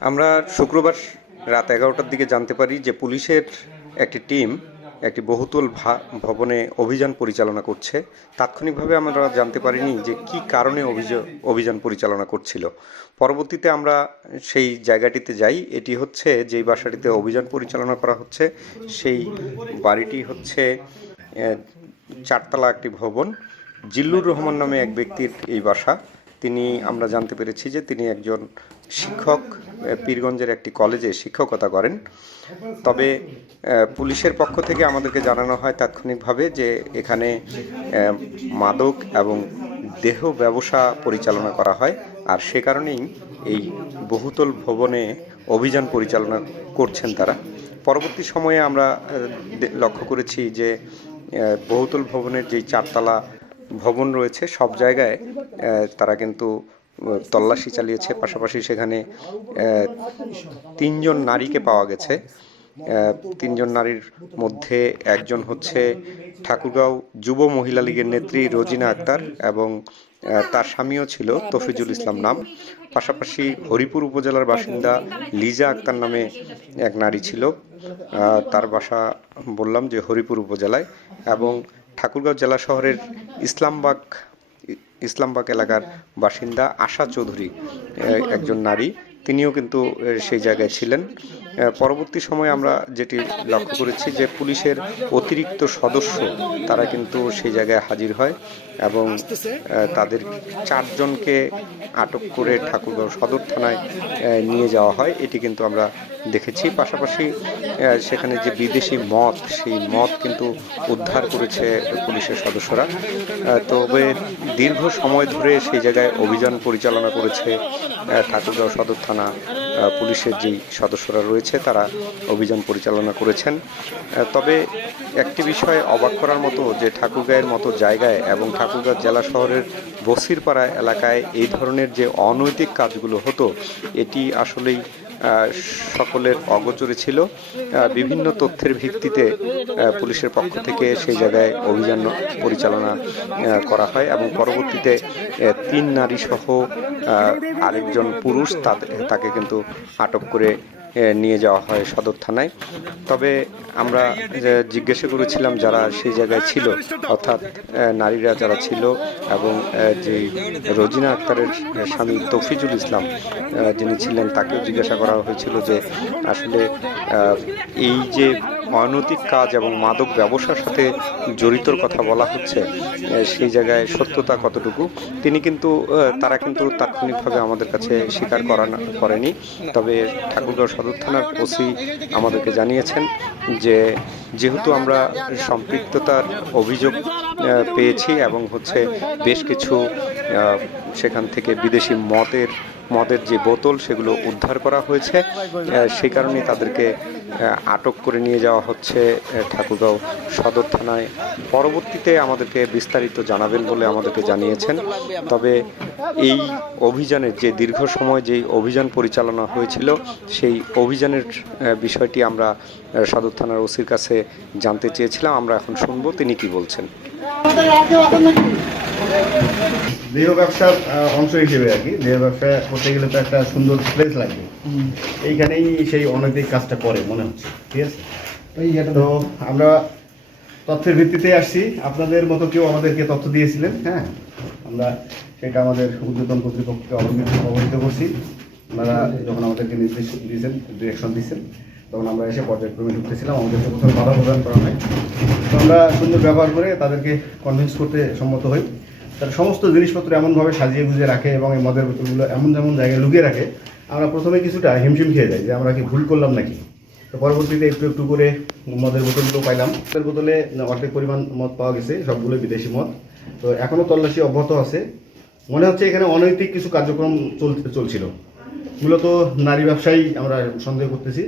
আমরা শুক্রবার রাত এগারোটার দিকে জানতে পারি যে পুলিশের একটি টিম একটি বহুতল ভবনে অভিযান পরিচালনা করছে। তাৎক্ষণিকভাবে আমরা জানতে পারিনি যে কি কারণে অভিযান পরিচালনা করছিল। পরবর্তীতে আমরা সেই জায়গাটিতে যাই। এটি হচ্ছে যেই বাসাটিতে অভিযান পরিচালনা করা হচ্ছে, সেই বাড়িটি হচ্ছে চারতলা একটি ভবন। জিল্লুর রহমান নামে এক ব্যক্তির এই বাসা। তিনি, আমরা জানতে পেরেছি যে তিনি একজন শিক্ষক পীরগঞ্জের একটি কলেজে শিক্ষকতা করেন। তবে পুলিশের পক্ষ থেকে আমাদেরকে জানানো হয় তাৎক্ষণিকভাবে যে এখানে মাদক এবং দেহ ব্যবসা পরিচালনা করা হয়। আর সে কারণেই এই বহুতল ভবনে অভিযান পরিচালনা করছেন তারা। পরবর্তী সময়ে আমরা লক্ষ্য করেছি যে বহুতল ভবনের যেই চারতলা ভবন রয়েছে। সব জায়গায় তারা কিন্তু তল্লাশি চালিয়েছে। পাশাপাশি সেখানে তিনজন নারীকে পাওয়া গেছে। তিনজন নারীর মধ্যে একজন হচ্ছে ঠাকুরগাঁও যুব মহিলা লীগের নেত্রী রোজিনা আক্তার এবং তার স্বামীও ছিল তফিজুল ইসলাম নাম। পাশাপাশি হরিপুর উপজেলার বাসিন্দা লিজা আক্তার নামে এক নারী ছিল। তার বাসা বললাম যে হরিপুর উপজেলায় এবং ঠাকুরগাঁও জেলা শহরের ইসলামবাগ ইসলামবাগ এলাকার বাসিন্দা আশা চৌধুরী একজন নারী। তিনিও কিন্তু সেই জায়গায় ছিলেন। পরবর্তী সময়ে আমরা যেটি লক্ষ্য করেছি যে পুলিশের অতিরিক্ত সদস্য, তারা কিন্তু সেই জায়গায় হাজির হয় এবং তাদের চারজনকে আটক করে ঠাকুরগাঁও সদর থানায় নিয়ে যাওয়া হয়। এটি কিন্তু আমরা দেখেছি। পাশাপাশি সেখানে যে বিদেশি মদ, সেই মদ কিন্তু উদ্ধার করেছে পুলিশের সদস্যরা। তবে দীর্ঘ সময় ধরে সেই জায়গায় অভিযান পরিচালনা করেছে ঠাকুরগাঁও সদর থানা পুলিশের যেই সদস্যরা রয়েছে তারা অভিযান পরিচালনা করেছেন। তবে একটি বিষয়ে অবাক করার মতো যে ঠাকুরগাঁয়ের মতো জায়গায় এবং ঠাকুরগাঁও জেলা শহরের বসিরপাড়া এলাকায় এই ধরনের যে অনৈতিক কাজগুলো হতো, এটি আসলেই সকলের অগোচরে ছিল। বিভিন্ন তথ্যের ভিত্তিতে পুলিশের পক্ষ থেকে সেই জায়গায় অভিযান পরিচালনা করা হয় এবং পরবর্তীতে তিন নারী সহ আরেকজন পুরুষ তাকে কিন্তু আটক করে নিয়ে যাওয়া হয় সদর থানায়। তবে আমরা জিজ্ঞাসা করেছিলাম যারা সেই জায়গায় ছিল, অর্থাৎ নারীরা যারা ছিল এবং যে রোজিনা আক্তারের স্বামী তফিজুল ইসলাম যিনি ছিলেন, তাকেও জিজ্ঞাসা করা হয়েছিল যে আসলে এই যে অনৈতিক কাজ এবং মাদক ব্যবসার সাথে জড়িতর কথা বলা হচ্ছে সেই জায়গায় সত্যতা কতটুকু? তিনি কিন্তু তারা কিন্তু তাৎক্ষণিকভাবে আমাদের কাছে স্বীকার করা করেনি। তবে ঠাকুরগাঁও সদর থানার ওসি আমাদেরকে জানিয়েছেন যে, যেহেতু আমরা সম্পৃক্ততার অভিযোগ পেয়েছি এবং হচ্ছে বেশ কিছু সেখান থেকে বিদেশি মদের মদের যে বোতল সেগুলো উদ্ধার করা হয়েছে। সেই কারণে তাদেরকে আটক করে নিয়ে যাওয়া হচ্ছে ঠাকুরগাঁও সদর থানায়। পরবর্তীতে আমাদেরকে বিস্তারিত জানাবেন বলে আমাদেরকে জানিয়েছেন। তবে এই অভিযানের যে দীর্ঘ সময় যেই অভিযান পরিচালনা হয়েছিল, সেই অভিযানের বিষয়টি আমরা সদর থানার ওসির কাছে জানতে চেয়েছিলাম। আমরা এখন শুনব তিনি কি বলছেন। দেহ ব্যবসার অংশ হিসেবে আর কি। দেহ ব্যবসা করতে গেলে তো একটা সুন্দর প্লেস লাগবে। এইখানেই সেই অনৈতিক কাজটা করে মনে হচ্ছে ঠিক আছে? তো আমরা তথ্যের ভিত্তিতে আসছি। আপনাদের মতো কেউ আমাদেরকে তথ্য দিয়েছিলেন হ্যাঁ? আমরা সেটা আমাদের ঊর্ধ্বতন কর্তৃপক্ষকে অবহিত অবহিত করছি। ওনারা যখন আমাদেরকে নির্দেশ দিয়েছেন ডিরেকশন দিয়েছেন তখন আমরা এসে পর্যায়ক্রমে ঢুকতেছিলাম। আমাদেরকে প্রথমে বাধা প্রদান করা হয় তো আমরা সুন্দর ব্যবহার করে তাদেরকে কনভিন্স করতে সম্মত হই। তারা সমস্ত জিনিসপত্র এমনভাবে সাজিয়ে গুজিয়ে রাখে এবং এই মদের বোতলগুলো এমন যেমন জায়গায় লুকিয়ে রাখে, আমরা প্রথমে কিছুটা হিমশিম খেয়ে যাই যে আমরা কি ভুল করলাম নাকি। তো পরবর্তীতে একটু একটু করে মদের বোতলগুলো পাইলাম। মদের বোতলে অর্ধেক পরিমাণ মদ পাওয়া গেছে সবগুলো বিদেশি মদ। তো এখনও তল্লাশি অব্যাহত আছে। মনে হচ্ছে এখানে অনৈতিক কিছু কার্যক্রম চল চলছিল। মূলত নারী ব্যবসায়ী আমরা সন্দেহ করতেছি।